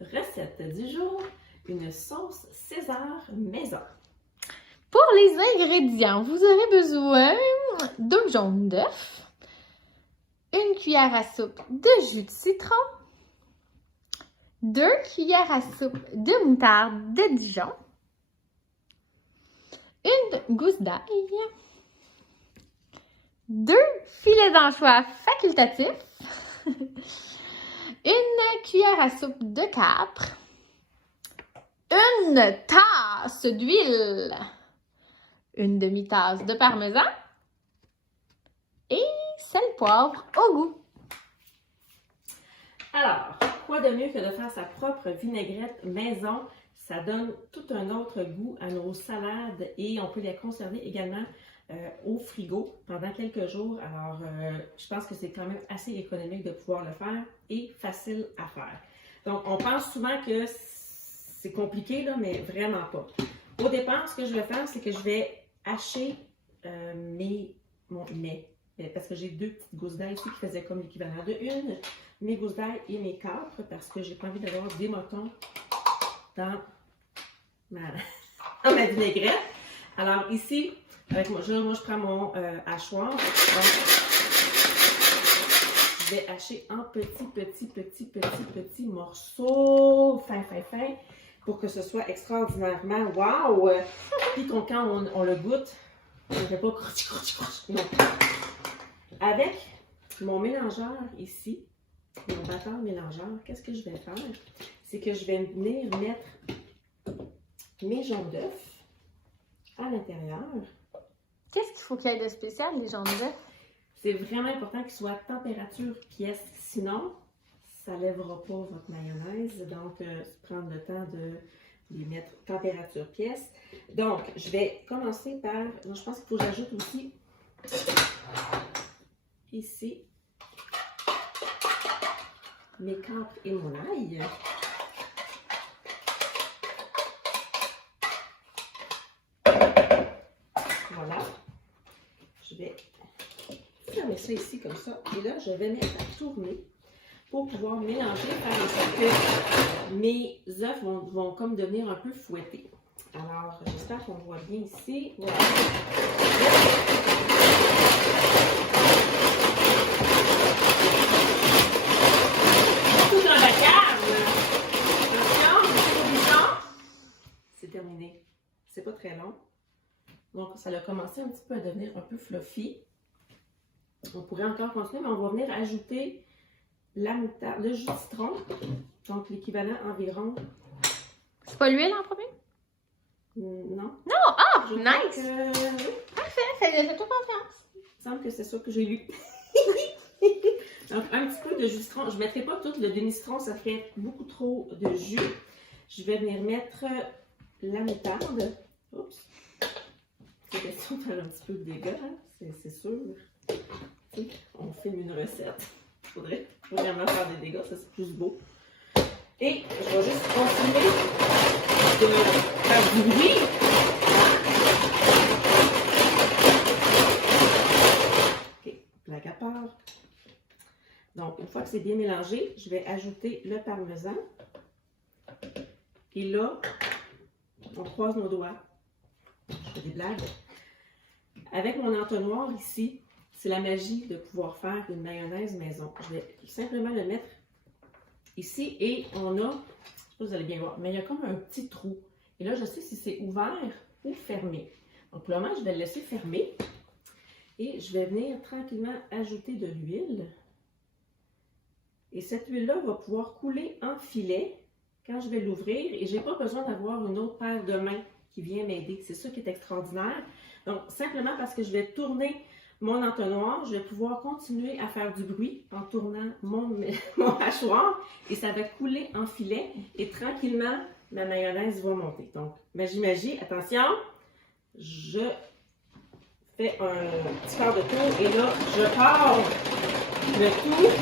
Recette du jour, une sauce César maison. Pour les ingrédients, vous aurez besoin d'1 jaune d'œuf, 1 cuillère à soupe de jus de citron, 2 cuillères à soupe de moutarde de Dijon, 1 gousse d'ail, 2 filets d'anchois facultatifs, 1 cuillère à soupe de capre, 1 tasse d'huile, 1 demi-tasse de parmesan et sel, poivre au goût. Alors, quoi de mieux que de faire sa propre vinaigrette maison? Ça donne tout un autre goût à nos salades et on peut les conserver également au frigo pendant quelques jours. Alors, je pense que c'est quand même assez économique de pouvoir le faire et facile à faire. Donc, on pense souvent que c'est compliqué, là, mais vraiment pas. Au départ, ce que je vais faire, c'est que je vais hacher mon lait. Parce que j'ai 2 petites gousses d'ail ici qui faisaient comme l'équivalent de une. Mes gousses d'ail et mes capres, parce que j'ai pas envie d'avoir des motons dans ma vinaigrette. Alors ici, avec moi, je prends mon hachoir. Donc, je vais hacher en petits morceaux, fin, pour que ce soit extraordinairement wow! Puis quand on le goûte, on ne fait pas croche. Non. Avec mon mélangeur ici, mon batteur mélangeur, qu'est-ce que je vais faire? C'est que je vais venir mettre mes jaunes d'œufs à l'intérieur. Qu'est-ce qu'il faut qu'il y ait de spécial, les jaunes d'œufs? C'est vraiment important qu'ils soient à température pièce, sinon ça ne lèvera pas votre mayonnaise. Donc, prendre le temps de les mettre température pièce. Donc, je vais commencer par, je pense qu'il faut que j'ajoute aussi ici mes capres et mon ail. Voilà. Je vais fermer ça ici comme ça. Et là, je vais mettre à tourner pour pouvoir mélanger, faire en sorte que mes œufs vont comme devenir un peu fouettés. Alors, j'espère qu'on voit bien ici. Voilà. Tout dans la cave. Attention, c'est terminé. C'est pas très long. Donc, ça a commencé un petit peu à devenir un peu fluffy. On pourrait encore continuer, mais on va venir ajouter la moutarde, le jus de citron, donc l'équivalent environ. C'est pas l'huile en premier? Non. Non! Ah! Je Nice! oui. Parfait! Fais-toi confiance! Il me semble que c'est ça que j'ai lu. Donc, un petit peu de jus de citron. Je ne mettrai pas tout le demi-citron, ça ferait beaucoup trop de jus. Je vais venir mettre la moutarde. Oups! C'est question de faire un petit peu de dégâts, hein? C'est sûr. On filme une recette. Il faudrait vraiment faire des dégâts, ça c'est plus beau. Et je vais juste continuer de faire du bruit. Ok, blague à part. Donc, une fois que c'est bien mélangé, je vais ajouter le parmesan. Et là, on croise nos doigts. Je fais des blagues. Avec mon entonnoir ici, c'est la magie de pouvoir faire une mayonnaise maison. Je vais simplement le mettre ici et on a, je ne sais pas si vous allez bien voir, mais il y a comme un petit trou. Et là, je sais si c'est ouvert ou fermé. Donc, pour le moment, je vais le laisser fermer. Et je vais venir tranquillement ajouter de l'huile. Et cette huile-là va pouvoir couler en filet quand je vais l'ouvrir. Et je n'ai pas besoin d'avoir une autre paire de mains qui vient m'aider. C'est ça qui est extraordinaire. Donc, simplement parce que je vais tourner mon entonnoir, je vais pouvoir continuer à faire du bruit en tournant mon hachoir et ça va couler en filet et tranquillement, ma mayonnaise va monter. Donc, magie, attention, je fais un petit quart de tour et là, je pars le tout.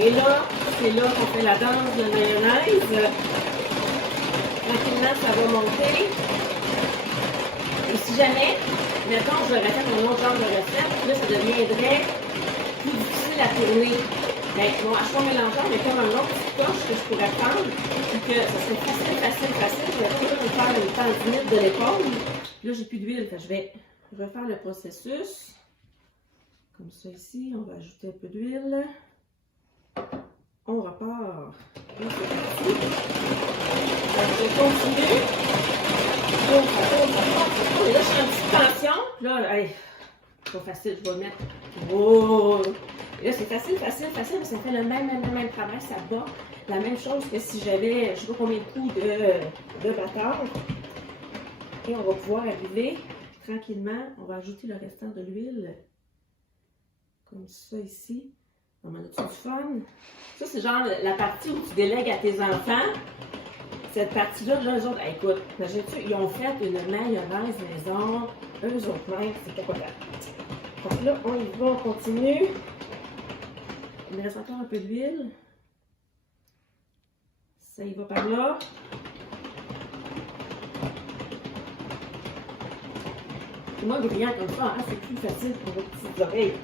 Et là, c'est là qu'on fait la danse de mayonnaise. Tranquillement, ça va monter. Et si jamais, mettons, je vais faire un autre genre de recette, là, ça deviendrait plus difficile à tourner. Ben, mon hachoir mélangeur, mais comme un autre petit coche que je pourrais prendre, puis que ça serait facile. Je vais pas besoin de faire une tendinite de l'épaule. Là, j'ai plus d'huile, je vais refaire le processus. Comme ça ici, on va ajouter un peu d'huile. On repart. Là, c'est parti. Je continue. Et là, je suis en petite tension. Là, hey, c'est pas facile, je vais mettre. Oh! Et là, c'est facile, mais ça fait le même travail, ça bat. La même chose que si j'avais, je sais pas combien de coups de batteur. Et on va pouvoir arriver tranquillement. On va ajouter le restant de l'huile. Comme ça ici. On en a-tu du fun? Ça, c'est genre la partie où tu délègues à tes enfants. Cette partie-là, eux autres, écoute, imagine-tu, ils ont fait une mayonnaise maison. Eux autres même, c'est pas grave. Donc là, on y va, on continue. Il me reste encore un peu d'huile. Ça y va par là. Et moi, brillant comme ça, hein, c'est plus facile pour vos petites oreilles.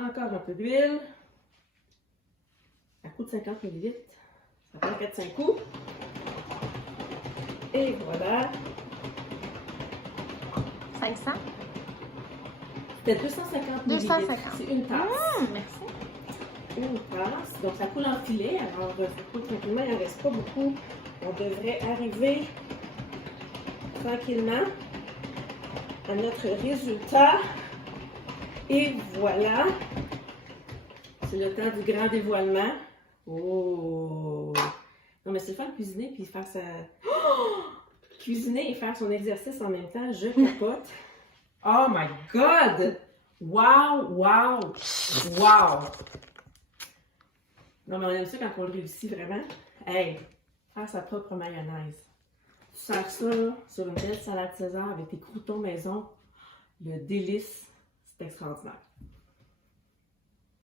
Encore un peu d'huile. À coup de 50 ml. Ça prend 4-5 coups. Et voilà. 500? C'était 250 ml. 250. C'est une tasse. Merci. Une tasse. Donc ça coule en filet. Alors ça coule tranquillement. Il n'en reste pas beaucoup. On devrait arriver tranquillement à notre résultat. Et voilà. C'est le temps du grand dévoilement. Oh! Non, mais c'est le faire cuisiner puis faire sa. Oh! Cuisiner et faire son exercice en même temps, je capote. Oh my God! Wow! Non, mais on aime ça quand on le réussit vraiment. Hey! Faire sa propre mayonnaise. Tu sers ça là, sur une belle salade César avec tes croûtons maison. Le délice, c'est extraordinaire.